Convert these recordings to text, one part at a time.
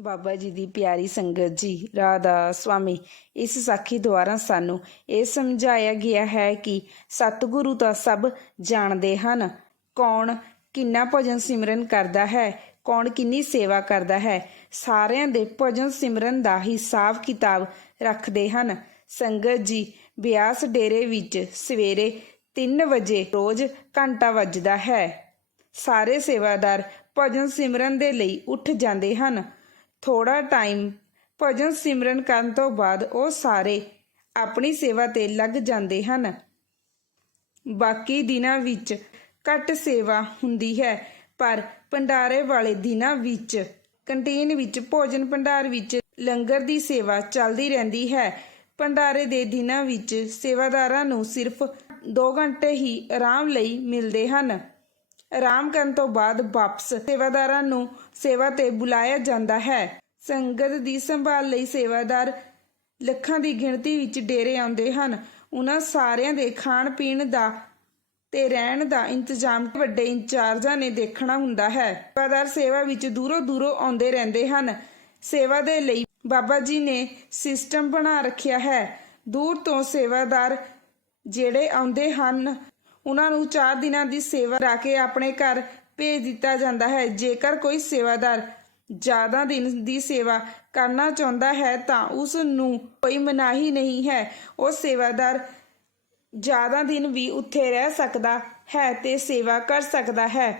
ਬਾਬਾ ਜੀ ਦੀ ਪਿਆਰੀ ਸੰਗਤ ਜੀ, ਰਾਧਾ ਸੁਆਮੀ, ਇਸ ਸਾਖੀ ਦੁਆਰਾ ਸਾਨੂੰ ਇਹ ਸਮਝਾਇਆ ਗਿਆ ਹੈ ਕਿ ਸਤਿਗੁਰੂ ਤਾਂ ਸਭ ਜਾਣਦੇ ਹਨ। ਕੌਣ ਕਿੰਨਾ ਭਜਨ ਸਿਮਰਨ ਕਰਦਾ ਹੈ, ਕੌਣ ਕਿੰਨੀ ਸੇਵਾ ਕਰਦਾ ਹੈ, ਸਾਰਿਆਂ ਦੇ ਭਜਨ ਸਿਮਰਨ ਦਾ ਹਿਸਾਬ ਕਿਤਾਬ ਰੱਖਦੇ ਹਨ। ਸੰਗਤ ਜੀ, ਬਿਆਸ ਡੇਰੇ ਵਿੱਚ ਸਵੇਰੇ 3 ਵਜੇ ਰੋਜ਼ ਘੰਟਾ ਵੱਜਦਾ ਹੈ। ਸਾਰੇ ਸੇਵਾਦਾਰ ਭਜਨ ਸਿਮਰਨ ਦੇ ਲਈ ਉੱਠ ਜਾਂਦੇ ਹਨ। ਥੋੜਾ ਟਾਈਮ ਭਜਨ ਸਿਮਰਨ ਕਰਨ ਤੋਂ ਬਾਅਦ ਉਹ ਸਾਰੇ ਆਪਣੀ ਸੇਵਾ ਤੇ ਲੱਗ ਜਾਂਦੇ ਹਨ। ਬਾਕੀ ਦਿਨਾਂ ਵਿੱਚ ਘੱਟ ਸੇਵਾ ਹੁੰਦੀ ਹੈ, ਪਰ ਭੰਡਾਰੇ ਵਾਲੇ ਦਿਨਾਂ ਵਿੱਚ ਕੰਟੀਨ ਵਿੱਚ, ਭੋਜਨ ਭੰਡਾਰ ਵਿੱਚ ਲੰਗਰ ਦੀ ਸੇਵਾ ਚੱਲਦੀ ਰਹਿੰਦੀ ਹੈ। ਭੰਡਾਰੇ ਦੇ ਦਿਨਾਂ ਵਿੱਚ ਸੇਵਾਦਾਰਾਂ ਨੂੰ ਸਿਰਫ 2 ਘੰਟੇ ਹੀ ਆਰਾਮ ਲਈ ਮਿਲਦੇ ਹਨ। ਆਰਾਮ ਕਰਨ ਤੋਂ ਬਾਅਦ ਵਾਪਸ ਸੇਵਾਦਾਰਾਂ ਨੂੰ ਸੇਵਾ ਤੇ ਬੁਲਾਇਆ ਜਾਂਦਾ ਹੈ। ਸੰਗਤ ਦੀ ਸੰਭਾਲ ਲਈ ਸੇਵਾਦਾਰ ਲੱਖਾਂ ਦੀ ਗਿਣਤੀ ਵਿੱਚ ਡੇਰੇ ਆਉਂਦੇ ਹਨ। ਉਹਨਾਂ ਸਾਰਿਆਂ ਦੇ ਖਾਣ ਪੀਣ ਦਾ ਤੇ ਰਹਿਣ ਦਾ ਇੰਤਜ਼ਾਮ ਵੱਡੇ ਇੰਚਾਰਜਾਂ ਨੇ ਦੇਖਣਾ ਹੁੰਦਾ ਹੈ। ਸੇਵਾਦਾਰ ਸੇਵਾ ਵਿੱਚ ਦੂਰੋਂ ਦੂਰੋਂ ਆਉਂਦੇ ਰਹਿੰਦੇ ਹਨ। ਸੇਵਾ ਦੇ ਲਈ ਬਾਬਾ ਜੀ ਨੇ ਸਿਸਟਮ ਬਣਾ ਰੱਖਿਆ ਹੈ। ਦੂਰ ਤੋਂ ਸੇਵਾਦਾਰ ਜਿਹੜੇ ਆਉਂਦੇ ਹਨ ਉਹਨਾਂ ਨੂੰ 4 ਦਿਨਾਂ ਦੀ ਸੇਵਾ ਰਾ ਕੇ ਆਪਣੇ ਘਰ ਭੇਜ ਦਿੱਤਾ ਜਾਂਦਾ ਹੈ। ਜੇਕਰ ਕੋਈ ਸੇਵਾਦਾਰ ਜ਼ਿਆਦਾ ਦਿਨ ਦੀ ਸੇਵਾ ਕਰਨਾ ਚਾਹੁੰਦਾ ਹੈ ਤਾਂ ਉਸ ਨੂੰ ਕੋਈ ਮਨਾਹੀ ਨਹੀਂ ਹੈ। ਉਹ ਸੇਵਾਦਾਰ ਜ਼ਿਆਦਾ ਦਿਨ ਵੀ ਉੱਥੇ ਰਹਿ ਸਕਦਾ ਹੈ ਤੇ ਸੇਵਾ ਕਰ ਸਕਦਾ ਹੈ।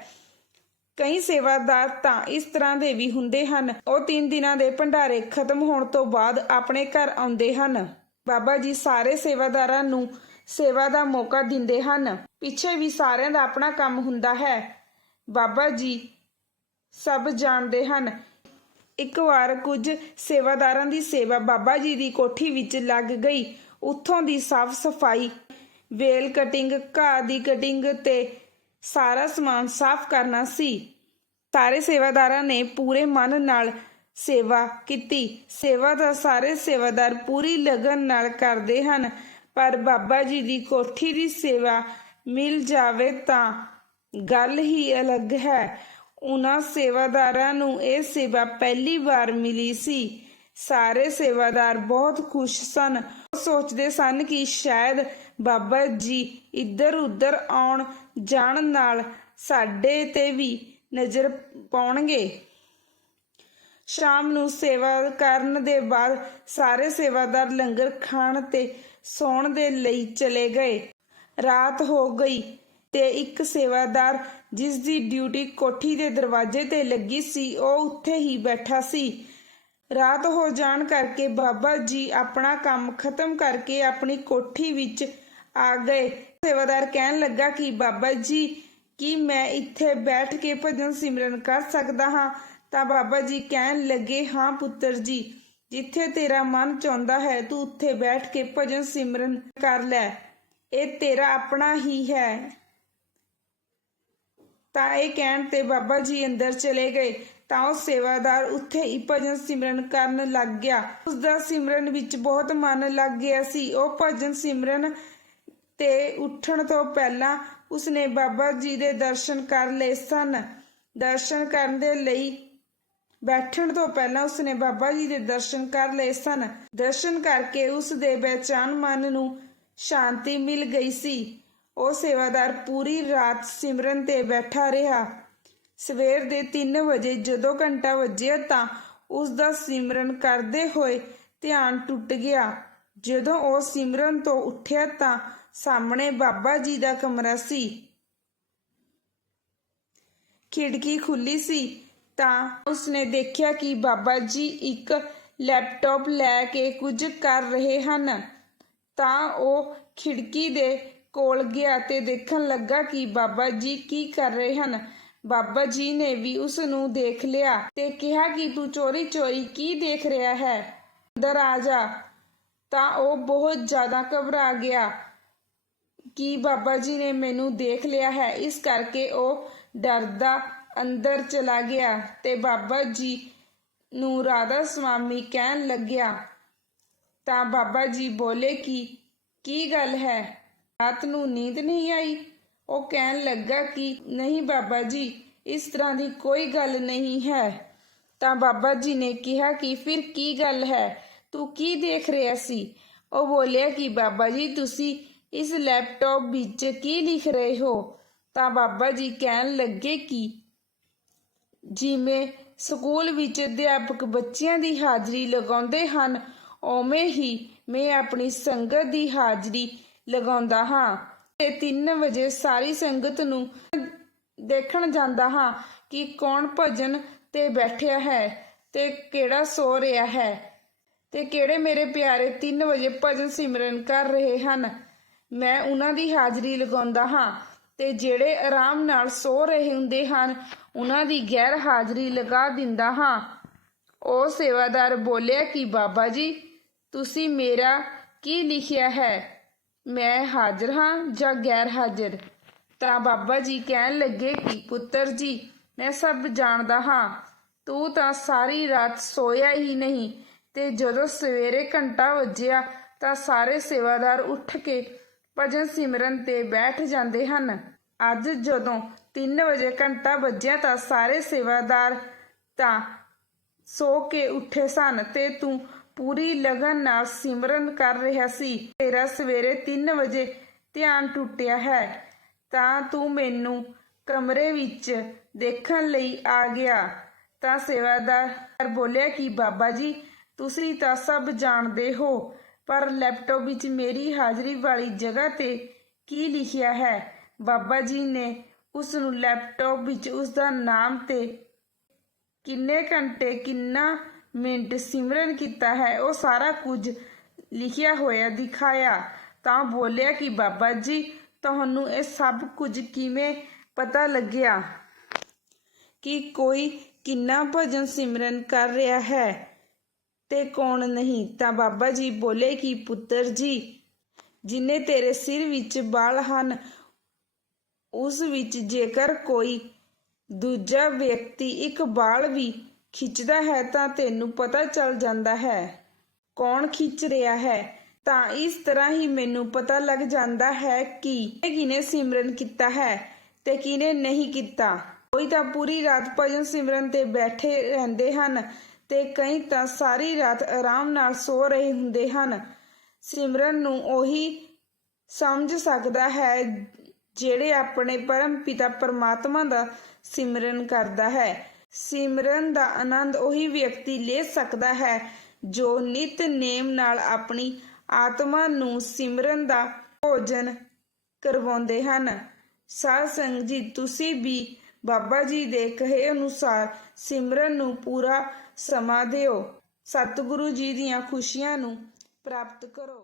ਕਈ ਸੇਵਾਦਾਰ ਤਾਂ ਇਸ ਤਰ੍ਹਾਂ ਦੇ ਵੀ ਹੁੰਦੇ ਹਨ। ਉਹ 3 ਦਿਨਾਂ ਦੇ ਭੰਡਾਰੇ ਖਤਮ ਹੋਣ ਤੋਂ ਬਾਅਦ ਆਪਣੇ ਘਰ ਆਉਂਦੇ ਹਨ। ਬਾਬਾ ਜੀ ਸਾਰੇ ਸੇਵਾਦਾਰਾਂ ਨੂੰ ਸੇਵਾ ਦਾ ਮੌਕਾ ਦਿੰਦੇ ਹਨ। ਪਿੱਛੇ ਵੀ ਸਾਰਿਆਂ ਦਾ ਆਪਣਾ ਕੰਮ ਹੁੰਦਾ ਹੈ। ਬਾਬਾ ਜੀ ਸਭ ਜਾਣਦੇ ਹਨ। ਇੱਕ ਵਾਰ ਕੁਝ ਸੇਵਾਦਾਰਾਂ ਦੀ ਸੇਵਾ ਬਾਬਾ ਜੀ ਦੀ ਕੋਠੀ ਵਿੱਚ ਲੱਗ ਗਈ। ਉੱਥੋਂ ਦੀ ਸਾਫ਼ ਸਫ਼ਾਈ, ਵੇਲ ਕਟਿੰਗ, ਘਾਹ ਦੀ ਕਟਿੰਗ ਤੇ ਸਾਰਾ ਸਮਾਨ ਸਾਫ਼ ਕਰਨਾ ਸੀ। ਸਾਰੇ ਸੇਵਾਦਾਰਾਂ ਨੇ ਪੂਰੇ ਮਨ ਨਾਲ ਸੇਵਾ ਕੀਤੀ। ਸੇਵਾ ਦਾ ਸਾਰੇ ਸੇਵਾਦਾਰ ਪੂਰੀ ਲਗਨ ਨਾਲ ਕਰਦੇ ਹਨ। ਪਰ ਬਾਬਾ ਜੀ ਦੀ ਕੋਠੀ ਦੀ ਸੇਵਾ ਮਿਲ ਜਾਵੇ ਤਾਂ ਗੱਲ ਹੀ ਅਲੱਗ ਹੈ। ਉਹਨਾਂ ਸੇਵਾਦਾਰਾਂ ਨੂੰ ਇਹ ਸੇਵਾ ਪਹਿਲੀ ਵਾਰ ਮਿਲੀ ਸੀ। ਸਾਰੇ ਸੇਵਾਦਾਰ ਬਹੁਤ ਖੁਸ਼ ਸਨ। ਉਹ ਸੋਚਦੇ ਸਨ ਕਿ ਸ਼ਾਇਦ ਬਾਬਾ ਜੀ ਇੱਧਰ ਉੱਧਰ ਆਉਣ ਜਾਣ ਨਾਲ ਸਾਡੇ ਤੇ ਵੀ ਨਜ਼ਰ ਪਾਉਣਗੇ। ਸ਼ਾਮ ਨੂੰ ਸੇਵਾ ਕਰਨ ਦੇ ਬਾਅਦ ਸਾਰੇ ਸੇਵਾਦਾਰ ਲੰਗਰ ਖਾਣ ਤੇ ਸੌਣ ਦੇ ਲਈ ਚਲੇ ਗਏ। ਰਾਤ ਹੋ ਗਈ ਤੇ ਇੱਕ ਸੇਵਾਦਾਰ ਜਿਸ ਦੀ ਡਿਊਟੀ ਕੋਠੀ ਦੇ ਦਰਵਾਜ਼ੇ ਤੇ ਲੱਗੀ ਸੀ, ਉਹ ਉੱਥੇ ਹੀ ਬੈਠਾ ਸੀ। ਰਾਤ ਹੋ ਜਾਣ ਕਰਕੇ ਬਾਬਾ ਜੀ ਆਪਣਾ ਕੰਮ ਖਤਮ ਕਰਕੇ ਆਪਣੀ ਕੋਠੀ ਵਿੱਚ ਆ ਗਏ। ਸੇਵਾਦਾਰ ਕਹਿਣ ਲੱਗਾ ਕਿ ਬਾਬਾ ਜੀ, ਕੀ ਮੈਂ ਇੱਥੇ ਬੈਠ ਕੇ ਭਜਨ ਸਿਮਰਨ ਕਰ ਸਕਦਾ ਹਾਂ? ਤਾਂ ਬਾਬਾ ਜੀ ਕਹਿਣ ਲੱਗੇ, ਹਾਂ ਪੁੱਤਰ ਜੀ, ਜਿੱਥੇ ਤੇਰਾ ਮਨ ਚਾਹੁੰਦਾ ਹੈ, ਤੂੰ ਉੱਥੇ ਬੈਠ ਕੇ ਭਜਨ ਸਿਮਰਨ ਕਰ ਲੈ। ਇਹ ਤੇਰਾ ਆਪਣਾ ਹੀ ਹੈ। ਤਾਂ ਇਹ ਕਹਿਣ ਤੇ ਬਾਬਾ ਜੀ ਅੰਦਰ ਚਲੇ ਗਏ। ਤਾਂ ਉਹ ਸੇਵਾਦਾਰ ਉੱਥੇ ਹੀ ਭਜਨ ਸਿਮਰਨ ਕਰਨ ਲੱਗ ਗਿਆ। ਉਸ ਦਾ ਸਿਮਰਨ ਵਿੱਚ ਬਹੁਤ ਮਨ ਲੱਗ ਗਿਆ ਸੀ। ਉਹ ਭਜਨ ਸਿਮਰਨ ਤੇ ਉੱਠਣ ਤੋਂ ਪਹਿਲਾਂ ਉਸਨੇ ਬਾਬਾ ਜੀ ਦੇ ਦਰਸ਼ਨ ਕਰ ਲਏ ਸਨ। ਦਰਸ਼ਨ ਕਰਨ ਦੇ ਲਈ ਬੈਠਣ ਤੋਂ ਪਹਿਲਾਂ ਉਸਨੇ ਬਾਬਾ ਜੀ ਦੇ ਦਰਸ਼ਨ ਕਰ ਲਏ ਸਨ। ਦਰਸ਼ਨ ਕਰਕੇ ਉਸ ਦੇ ਬੇਚੈਨ ਮਨ ਨੂੰ ਸ਼ਾਂਤੀ ਮਿਲ ਗਈ ਸੀ। ਉਹ ਸੇਵਾਦਾਰ ਪੂਰੀ ਰਾਤ ਸਿਮਰਨ ਤੇ ਬੈਠਾ ਰਿਹਾ। ਸਵੇਰ ਦੇ 3 ਵਜੇ ਜਦੋਂ ਘੰਟਾ ਵੱਜਿਆ ਤਾਂ ਉਸ ਦਾ ਸਿਮਰਨ ਕਰਦੇ ਹੋਏ ਧਿਆਨ ਟੁੱਟ ਗਿਆ। ਜਦੋਂ ਉਹ ਸਿਮਰਨ ਤੋਂ ਉੱਠਿਆ ਤਾਂ ਸਾਹਮਣੇ ਬਾਬਾ ਜੀ ਦਾ ਕਮਰਾ ਸੀ। ਖਿੜਕੀ ਖੁੱਲੀ ਸੀ। ਤਾਂ ਉਸਨੇ ਦੇਖਿਆ ਕਿ ਬਾਬਾ ਜੀ ਇੱਕ ਲੈਪਟਾਪ ਲੈ ਕੇ ਕੁਝ ਕਰ ਰਹੇ ਹਨ। ਤਾਂ ਉਹ ਖਿੜਕੀ ਦੇ ਕੋਲ ਗਿਆ ਤੇ ਦੇਖਣ ਲੱਗਾ ਕਿ ਬਾਬਾ ਜੀ ਕੀ ਕਰ ਰਹੇ ਹਨ। ਬਾਬਾ ਜੀ ਨੇ ਵੀ ਉਸ ਨੂੰ ਦੇਖ ਲਿਆ ਤੇ ਕਿਹਾ ਕਿ, ਤੂੰ ਚੋਰੀ ਚੋਰੀ ਕੀ ਦੇਖ ਰਿਹਾ ਹੈ? ਅੰਦਰ ਆ ਜਾ। ਤਾਂ ਉਹ ਬਹੁਤ ਜ਼ਿਆਦਾ ਘਬਰਾ ਗਿਆ ਕਿ ਬਾਬਾ ਜੀ ਨੇ ਮੈਨੂੰ ਦੇਖ ਲਿਆ ਹੈ। ਇਸ ਕਰਕੇ ਉਹ ਡਰਦਾ ਅੰਦਰ ਚਲਾ ਗਿਆ ਤੇ ਬਾਬਾ ਜੀ ਨੂੰ ਰਾਧਾ ਸੁਆਮੀ ਕਹਿਣ ਲੱਗਿਆ, ਤਾਂ ਬਾਬਾ ਜੀ ਬੋਲੇ ਕਿ, ਕੀ ਗੱਲ ਹੈ? ਰਾਤ ਨੂੰ ਨੀਂਦ ਨਹੀਂ ਆਈ? ਉਹ ਕਹਿਣ ਲੱਗਾ ਕਿ, ਨਹੀਂ ਬਾਬਾ ਜੀ, ਇਸ ਤਰ੍ਹਾਂ ਦੀ ਕੋਈ ਗੱਲ ਨਹੀਂ ਹੈ। ਤਾਂ ਬਾਬਾ ਜੀ ਨੇ ਕਿਹਾ ਕਿ, ਫਿਰ ਕੀ ਗੱਲ ਹੈ? ਤੂੰ ਕੀ ਦੇਖ ਰਿਹਾ ਸੀ? ਉਹ ਬੋਲਿਆ ਕਿ, ਬਾਬਾ ਜੀ, ਤੁਸੀਂ ਇਸ ਲੈਪਟਾਪ ਵਿੱਚ ਕੀ ਲਿਖ ਰਹੇ ਹੋ? ਤਾਂ ਬਾਬਾ ਜੀ ਕਹਿਣ ਲੱਗੇ ਕਿ ਜਿਵੇਂ ਸਕੂਲ ਵਿੱਚ ਅਧਿਆਪਕ ਬੱਚਿਆਂ ਦੀ ਹਾਜ਼ਰੀ ਲਗਾਉਂਦੇ ਹਨ, ਉਵੇਂ ਹੀ ਮੈਂ ਆਪਣੀ ਸੰਗਤ ਦੀ ਹਾਜ਼ਰੀ ਲਗਾਉਂਦਾ ਹਾਂ। ਤੇ 3 ਵਜੇ ਸਾਰੀ ਸੰਗਤ ਨੂੰ ਦੇਖਣ ਜਾਂਦਾ ਹਾਂ ਕਿ ਕੌਣ ਭਜਨ ਤੇ ਬੈਠਿਆ ਹੈ ਤੇ ਕਿਹੜਾ ਸੋ ਰਿਹਾ ਹੈ ਤੇ ਕਿਹੜੇ ਮੇਰੇ ਪਿਆਰੇ 3 ਵਜੇ ਭਜਨ ਸਿਮਰਨ ਕਰ ਰਹੇ ਹਨ। ਮੈਂ ਉਹਨਾਂ ਦੀ ਹਾਜ਼ਰੀ ਲਗਾਉਂਦਾ ਹਾਂ ਤੇ ਜਿਹੜੇ ਆਰਾਮ ਨਾਲ ਸੋ ਰਹੇ ਹੁੰਦੇ ਹਨ ਉਹਨਾਂ ਦੀ ਗੈਰ ਹਾਜ਼ਰੀ ਲਗਾ ਦਿੰਦਾ ਹਾਂ। ਉਹ ਸੇਵਾਦਾਰ ਬੋਲਿਆ ਕਿ, ਬਾਬਾ ਜੀ, ਤੁਸੀਂ ਮੇਰਾ ਕੀ ਲਿਖਿਆ ਹੈ? ਮੈਂ ਹਾਜ਼ਰ ਹਾਂ ਜਾਂ ਗੈਰ ਹਾਜ਼ਰ ਤਾਂ ਬਾਬਾ ਜੀ ਕਹਿਣ ਲੱਗੇ ਕਿ, ਪੁੱਤਰ ਜੀ, ਮੈਂ ਸਭ ਜਾਣਦਾ ਹਾਂ। ਤੂੰ ਤਾਂ ਸਾਰੀ ਰਾਤ ਸੋਇਆ ਹੀ ਨਹੀਂ ਤੇ ਜਦੋਂ ਸਵੇਰੇ ਘੰਟਾ ਵੱਜਿਆ ਤਾਂ ਸਾਰੇ ਸੇਵਾਦਾਰ ਉੱਠ ਕੇ ਭਜਨ ਸਿਮਰਨ ਤੇ ਬੈਠ ਜਾਂਦੇ ਹਨ। ਅੱਜ ਜਦੋਂ 3 ਵਜੇ ਘੰਟਾ ਵੱਜਿਆ ਤਾਂ ਸਾਰੇ ਸੇਵਾਦਾਰ ਤਾਂ ਸੋ ਕੇ ਉੱਠੇ ਸਨ ਤੇ ਤੂੰ ਪੂਰੀ ਲਗਨ ਨਾਲ ਸਿਮਰਨ ਕਰ ਰਿਹਾ ਸੀ। ਤੇਰਾ ਸਵੇਰੇ 3 ਵਜੇ ਧਿਆਨ ਟੁੱਟਿਆ ਹੈ। ਤਾਂ ਤੂੰ ਮੈਨੂੰ ਕਮਰੇ ਵਿੱਚ ਦੇਖਣ ਲਈ ਆ ਗਿਆ। ਤਾਂ ਸੇਵਾਦਾਰ ਬੋਲਿਆ ਕਿ, ਬਾਬਾ ਜੀ, ਤੁਸੀਂ ਤਾਂ ਸਭ ਜਾਣਦੇ ਹੋ, ਪਰ ਲੈਪਟਾਪ ਵਿੱਚ ਮੇਰੀ ਹਾਜ਼ਰੀ ਵਾਲੀ ਜਗ੍ਹਾ ਤੇ ਕੀ ਲਿਖਿਆ ਹੈ? ਬਾਬਾ ਜੀ ਨੇ ਉਸ ਨੂੰ ਲੈਪਟਾਪ ਵਿੱਚ ਉਸ ਦਾ ਨਾਮ ਤੇ ਕਿੰਨੇ ਘੰਟੇ, ਕਿੰਨਾ ਮਿੰਟ ਸਿਮਰਨ ਕੀਤਾ ਹੈ, ਉਹ ਸਾਰਾ ਕੁਝ ਲਿਖਿਆ ਹੋਇਆ ਦਿਖਾਇਆ। ਤਾਂ ਬੋਲਿਆ ਕਿ, ਬਾਬਾ ਜੀ, ਤੁਹਾਨੂੰ ਇਹ ਸਭ ਕੁਝ ਕਿਵੇਂ ਪਤਾ ਲੱਗਿਆ ਕਿ ਕੋਈ ਕਿੰਨਾ ਭਜਨ ਸਿਮਰਨ ਕਰ ਰਿਹਾ ਹੈ ਤੇ ਕੌਣ ਨਹੀਂ? ਤਾਂ ਬਾਬਾ ਜੀ ਬੋਲੇ ਕਿ, ਪੁੱਤਰ ਜੀ, ਜਿਨੇ ਤੇਰੇ ਸਿਰ ਵਿੱਚ ਬਾਲ ਹਨ ਉਸ ਵਿੱਚ ਜੇਕਰ ਕੋਈ ਦੂਜਾ ਵਿਅਕਤੀ ਇੱਕ ਬਾਲ ਵੀ ਖਿੱਚਦਾ ਹੈ ਤਾਂ ਤੈਨੂੰ ਪਤਾ ਚੱਲ ਜਾਂਦਾ ਹੈ ਕੌਣ ਖਿੱਚ ਰਿਹਾ ਹੈ। ਤਾਂ ਇਸ ਤਰ੍ਹਾਂ ਹੀ ਮੈਨੂੰ ਪਤਾ ਲੱਗ ਜਾਂਦਾ ਹੈ ਕਿ ਕਿਨੇ ਸਿਮਰਨ ਕੀਤਾ ਹੈ ਤੇ ਕਿਨੇ ਨਹੀਂ ਕੀਤਾ। ਕੋਈ ਤਾਂ ਪੂਰੀ ਰਾਤ ਭਜਨ ਸਿਮਰਨ ਤੇ ਬੈਠੇ ਰਹਿੰਦੇ ਹਨ ਤੇ ਕਈ ਤਾਂ ਸਾਰੀ ਰਾਤ ਆਰਾਮ ਨਾਲ ਸੋ ਰਹੇ ਹੁੰਦੇ ਹਨ। ਸਿਮਰਨ ਨੂੰ ਉਹੀ ਸਮਝ ਸਕਦਾ ਹੈ ਜਿਹੜੇ ਆਪਣੇ ਪਰਮ ਪਿਤਾ ਪਰਮਾਤਮਾ ਦਾ ਸਿਮਰਨ ਕਰਦਾ ਹੈ। ਸਿਮਰਨ ਦਾ ਆਨੰਦ ਉਹੀ ਵਿਅਕਤੀ ਲੈ ਸਕਦਾ ਹੈ ਜੋ ਨਿਤ ਨੇਮ ਨਾਲ ਆਪਣੀ ਆਤਮਾ ਨੂੰ ਸਿਮਰਨ ਦਾ ਭੋਜਨ ਕਰਵਾਉਂਦੇ ਹਨ। ਸਾਧ ਸੰਗਤ ਜੀ, ਤੁਸੀਂ ਵੀ ਬਾਬਾ ਜੀ ਦੇ ਕਹੇ ਅਨੁਸਾਰ ਸਿਮਰਨ ਨੂੰ ਪੂਰਾ ਸਮਾਂ ਦਿਓ। ਸਤਿਗੁਰੂ ਜੀ ਦੀਆਂ ਖੁਸ਼ੀਆਂ ਨੂੰ ਪ੍ਰਾਪਤ ਕਰੋ।